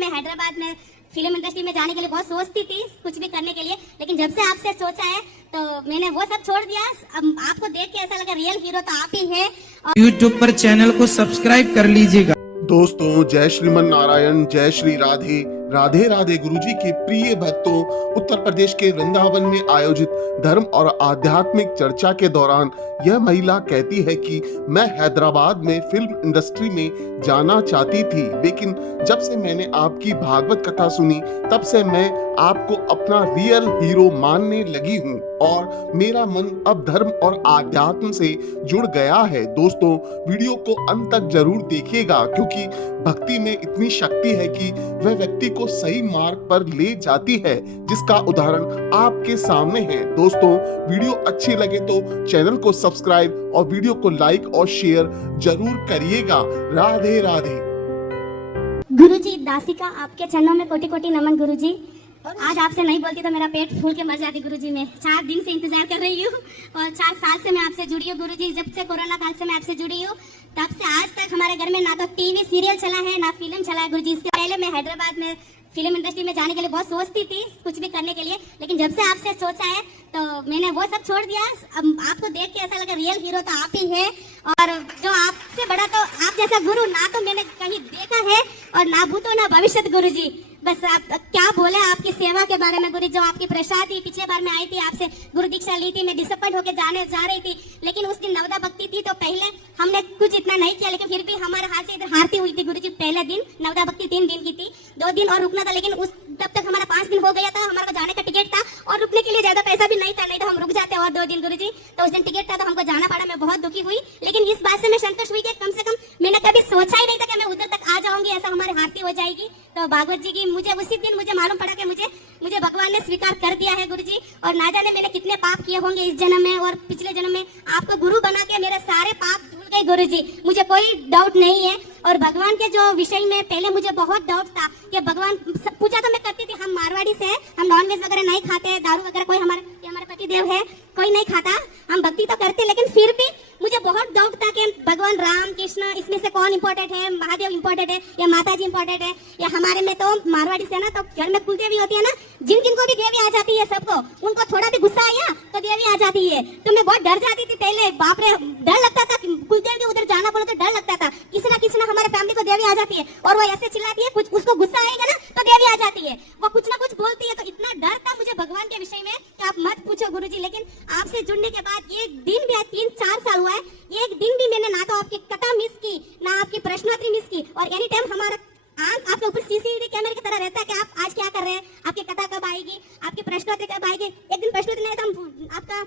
मैं हैदराबाद में film industry में जाने के लिए बहुत सोचती थी कुछ भी करने के लिए, लेकिन जब से आपसे सोचा है तो मैंने वो सब छोड़ दिया। अब आपको देख के ऐसा लगा रियल हीरो तो आप ही है। यूट्यूब पर चैनल को सब्सक्राइब कर लीजिएगा। दोस्तों, जय श्रीमन नारायण, जय श्री राधे राधे राधे। गुरुजी के प्रिय भक्तों, उत्तर प्रदेश के वृंदावन में आयोजित धर्म और आध्यात्मिक चर्चा के दौरान यह महिला कहती है कि मैं हैदराबाद में फिल्म इंडस्ट्री में जाना चाहती थी, लेकिन जब से मैंने आपकी भागवत कथा सुनी तब से मैं आपको अपना रियल हीरो मानने लगी हूँ और मेरा मन अब धर्म और आध्यात्म से जुड़ गया है। दोस्तों, वीडियो को अंत तक जरूर देखिएगा क्योंकि भक्ति में इतनी शक्ति है कि वह व्यक्ति को सही मार्ग पर ले जाती है, जिसका उदाहरण आपके सामने है। दोस्तों, वीडियो अच्छी लगे तो चैनल को सब्सक्राइब और वीडियो को लाइक और शेयर जरूर करिएगा। राधे राधे। गुरुजी, दासिका आपके चरणों में कोटि कोटि नमन। गुरुजी, आज आपसे नहीं बोलती तो मेरा पेट फूल के मर जाती। गुरुजी, मैं 4 दिन से इंतजार कर रही हूँ और 4 साल से मैं आपसे जुड़ी हूँ। गुरुजी, जब से कोरोना काल से मैं आपसे जुड़ी हूँ तब से आज तक हमारे घर में ना तो टीवी सीरियल चला है ना फिल्म चला है। गुरुजी, इसके पहले मैं हैदराबाद में फिल्म इंडस्ट्री में जाने के लिए बहुत सोचती थी कुछ भी करने के लिए, लेकिन जब से आपसे सोचा है तो मैंने वो सब छोड़ दिया। अब आपको देख के ऐसा लगा रियल हीरो तो आप ही है और जो आपसे बड़ा तो आप जैसा गुरु ना तो मैंने कहीं देखा है और ना भूतो ना भविष्य। गुरुजी, बस आप क्या बोले आपकी सेवा के बारे में। गुरु, जो आपकी प्रसाद थी, पिछले बार मैं आई थी आपसे गुरु दीक्षा ली थी, मैं डिसअपॉइंट होकर जा रही थी, लेकिन उस दिन नवदा भक्ति थी तो पहले हमने कुछ इतना नहीं किया, लेकिन फिर भी हमारे हाथ से इधर हारती हुई थी। गुरुजी, पहले दिन नवदा भक्ति 3 दिन की थी, 2 दिन और रुकना था, लेकिन उस तब तक हमारा 5 दिन हो गया था। हमारा जाने का टिकट था और रुकने के लिए ज्यादा पैसा भी नहीं था, नहीं तो हम रुक जाते और 2 दिन। गुरुजी, तो उस दिन टिकट था तो हमको जाना पड़ा। मैं बहुत दुखी हुई, लेकिन इस बात से मैं संतुष्ट हुई कि कम से कम मैंने कभी सोचा ही नहीं था कि मैं उधर तक आ जाऊंगी, ऐसा हमारी आरती हो जाएगी। तो भागवत जी की मुझे उसी दिन मुझे मालूम पड़ा कि मुझे भगवान ने स्वीकार कर दिया है। गुरुजी, और ना जाने मैंने कितने पाप किए होंगे इस जन्म में और पिछले जन्म में। आपको गुरु बना के मेरे सारे पाप धुल गए। गुरुजी, मुझे कोई डाउट नहीं है। और भगवान के जो विषय में पहले मुझे बहुत डाउट था कि भगवान, पूजा तो मैं करती थी, हम मारवाड़ी से हैं, हम नॉनवेज वगैरह नहीं खाते, दारू वगैरह कोई हमारे पति देव है कोई नहीं खाता, हम भक्ति तो करते, लेकिन फिर भी मुझे बहुत डाउट था कि भगवान राम कृष्ण इसमें से कौन इंपॉर्टेंट है, महादेव इंपॉर्टेंट है या माता जी इंपॉर्टेंट है, या हमारे में तो मारवाड़ी से ना तो घर में कुलदेवी होती है ना, जिन जिनको भी देवी आ जाती है, सबको उनको थोड़ा भी गुस्सा आया तो देवी आ जाती है। तो मैं बहुत डर जाती थी पहले, बाप रे, डर लगता था कुलदेव के उधर जाना बोलो तो डर लगता था। किसी ना हमारे फैमिली को देवी आ जाती है और वो ऐसे चिल्लाती है, कुछ उसको गुस्सा आएगा ना तो देवी आ जाती है, वो कुछ ना कुछ बोलती है। तो इतना डर था मुझे भगवान के विषय में कि आप मत पूछो। गुरुजी, लेकिन आपसे जुड़ने के बाद एक दिन भी, 3-4 साल हुआ है, एक दिन भी मैंने ना तो आपकी कथा मिस की ना आपकी प्रश्नोत्तरी मिस की, और एनी टाइम हमारा आंख आपके ऊपर सीसीटीवी कैमरे की तरह रहता है कि आप आज क्या कर रहे हैं, आपकी कथा कब आएगी, आपकी प्रश्नोत्तरी कब आएगी। एक दिन प्रश्नोत्तरी नहीं तो हम आपका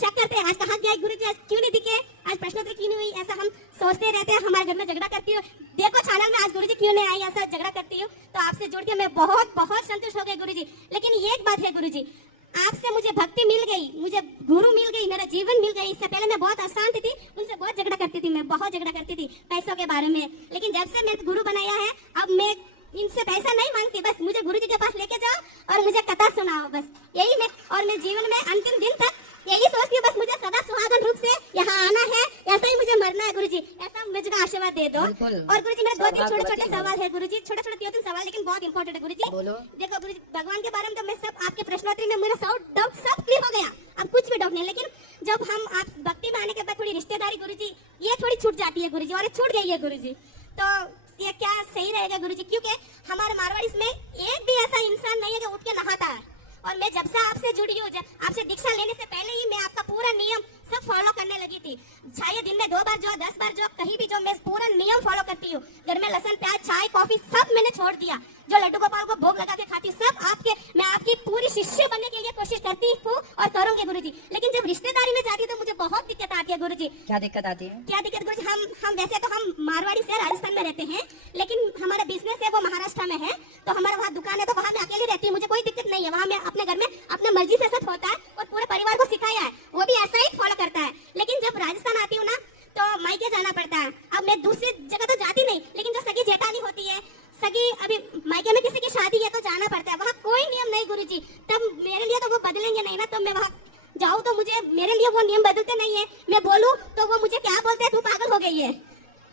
चेक करते हैं, आज कहाँ गया गुरुजी, आज क्यों नहीं दिखे, आज प्रश्नोत्तरी क्यों नहीं हुई, ऐसा हम सोचते रहते हैं। हमारे घर में झगड़ा करती हो, देखो चैनल में आज गुरुजी क्यों नहीं आई, ऐसा झगड़ा करती हूँ। तो आपसे जुड़ के मैं बहुत बहुत संतुष्ट हो गई गुरुजी। लेकिन ये एक बात है गुरुजी, आपसे मुझे भक्ति मिल गई, मुझे गुरु मिल गई, मेरा जीवन मिल गई। इससे पहले मैं बहुत अशांत थी, उनसे बहुत झगड़ा करती थी, मैं बहुत झगड़ा करती थी पैसों के बारे में, लेकिन जब से मैं गुरु बनाया है अब मैं इनसे पैसा नहीं मांगती, बस मुझे गुरु जी के पास लेके जाओ और मुझे कथा सुनाओ, बस यही मैं। और मैं जीवन में अंतिम दिन तक यही सोचती हूँ, बस मुझे सदा सुहागन रूप से यहाँ आना है, ऐसा ही मुझे मरना है। गुरुजी, ऐसा मुझे आशीर्वाद दे दो। और गुरुजी, मेरे 2-3 छोटे-छोटे सवाल है गुरुजी, छोटे-छोटे 2-3 सवाल, लेकिन बहुत इंपॉर्टेंट है गुरुजी। देखो गुरुजी, भगवान के बारे में तो मैं सब आपके प्रश्नोत्तरी में मेरा डाउट सब क्लियर हो गया, अब कुछ भी डाउट नहीं। लेकिन जब हम आप भक्ति में आने के बाद थोड़ी रिश्तेदारी गुरुजी ये थोड़ी छूट जाती है गुरुजी, और छूट गई है गुरुजी, तो ये क्या सही रहेगा गुरुजी? क्योंकि हमारे मारवाड़ी में एक भी ऐसा इंसान नहीं है जो उठ के नहाता है। और मैं जब से आपसे जुड़ी हूँ, आपसे दीक्षा लेने से पहले ही मैं आपका पूरा नियम सब फॉलो करने लगी थी। चाहे दिन में 2 बार जो 10 बार जो कहीं भी जो मैं पूरा नियम फॉलो करती हूँ। घर में लहसुन प्याज चाय कॉफी सब मैंने छोड़ दिया, जो लड्डू गोपाल को भोग लगा के खाती हूँ सब आपके, मैं आपकी पूरी शिष्य बनने के लिए कोशिश करती हूँ और करूंगी गुरुजी। लेकिन जब रिश्तेदारी में जाती है तो मुझे बहुत दिक्कत आती है गुरुजी। क्या दिक्कत आती है? क्या दिक्कत गुरुजी? हम वैसे तो हम मारवाड़ी से राजस्थान में रहते हैं, लेकिन हमारा बिजनेस है वो महाराष्ट्र में है, तो हमारा वहाँ दुकान है, तो वहाँ मैं अकेली रहती हूँ, मुझे कोई दिक्कत नहीं है। वहाँ मैं अपने घर में अपने मर्जी से सब होता है और पूरे परिवार को सिखाया है, वो भी ऐसा ही फॉलो करता है। लेकिन जब राजस्थान आती हूँ ना तो मायके जाना पड़ता है। अब मैं दूसरी जगह तो जाती नहीं, लेकिन जो सगी जेठानी होती है, सगी अभी मायके में किसी की शादी है तो जाना पड़ता है। वहाँ कोई नियम नहीं गुरुजी, तब मेरे लिए तो वो बदलेंगे नहीं ना, तो मैं वहाँ जाऊँ तो मुझे मेरे लिए वो नियम बदलते नहीं है। मैं बोलूँ तो वो मुझे क्या बोलते हैं, तू पागल हो गई है,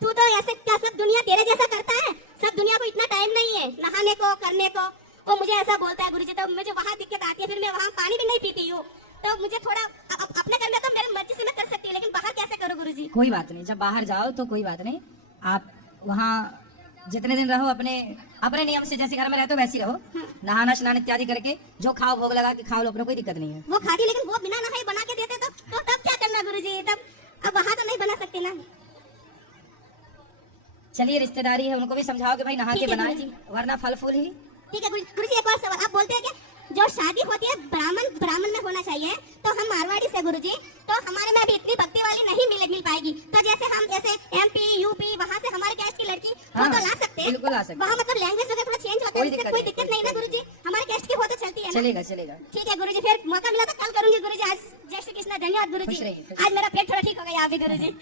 तू तो ऐसे क्या सब दुनिया तेरे जैसा करता है, सब दुनिया को इतना टाइम नहीं है नहाने को करने को। वो मुझे ऐसा बोलता है गुरुजी, तो मुझे वहाँ दिक्कत आती है, फिर मैं वहाँ पानी भी नहीं पीती हूँ। तो मुझे थोड़ा अपने घर में तो मेरी मर्जी से मैं कर सकती हूँ, लेकिन बाहर कैसे करूँ गुरुजी? कोई बात नहीं, जब बाहर जाओ तो कोई बात नहीं, आप वहाँ जितने दिन रहो अपने अपने नियम से, जैसे घर में रहते हो वैसे ही रहो, नहाना स्नान इत्यादि करके जो खाओ भोग लगा के खाओ लो, अपने कोई दिक्कत नहीं है। वो खाती, लेकिन वो बिना नहाए बना के देते तो तब क्या करना गुरुजी? तब अब वहाँ तो नहीं बना सकते ना। चलिए रिश्तेदारी है, उनको भी समझाओ कि भाई नहा ठीक के है बनाए, गुरुजी। वरना फल फूल ही। ठीक है गुरुजी, एक और सवाल। आप बोलते हैं कि जो शादी होती है ब्राह्मण में होना चाहिए, तो हम मारवाड़ी से गुरुजी, तो हमारे में अभी इतनी भक्ति वाली नहीं मिल पाएगी। तो जैसे हम जैसे MP UP वहाँ से हमारे कैस्ट की लड़की वो तो ला सकते हैं, बिल्कुल ला सकते हैं। वहाँ मतलब लैंग्वेज वगैरह थोड़ा चेंज होता है, इससे कोई दिक्कत नहीं ना गुरुजी? हमारे कैस्ट की हो तो चलती है ना? चलेगा चलेगा। ठीक है गुरुजी, फिर मौका मिला तो कल करूंगी गुरुजी। आज जय श्री कृष्ण, धन्यवाद गुरुजी। खुश रहिए। आज मेरा पेट थोड़ा ठीक हो गया आप भी गुरुजी।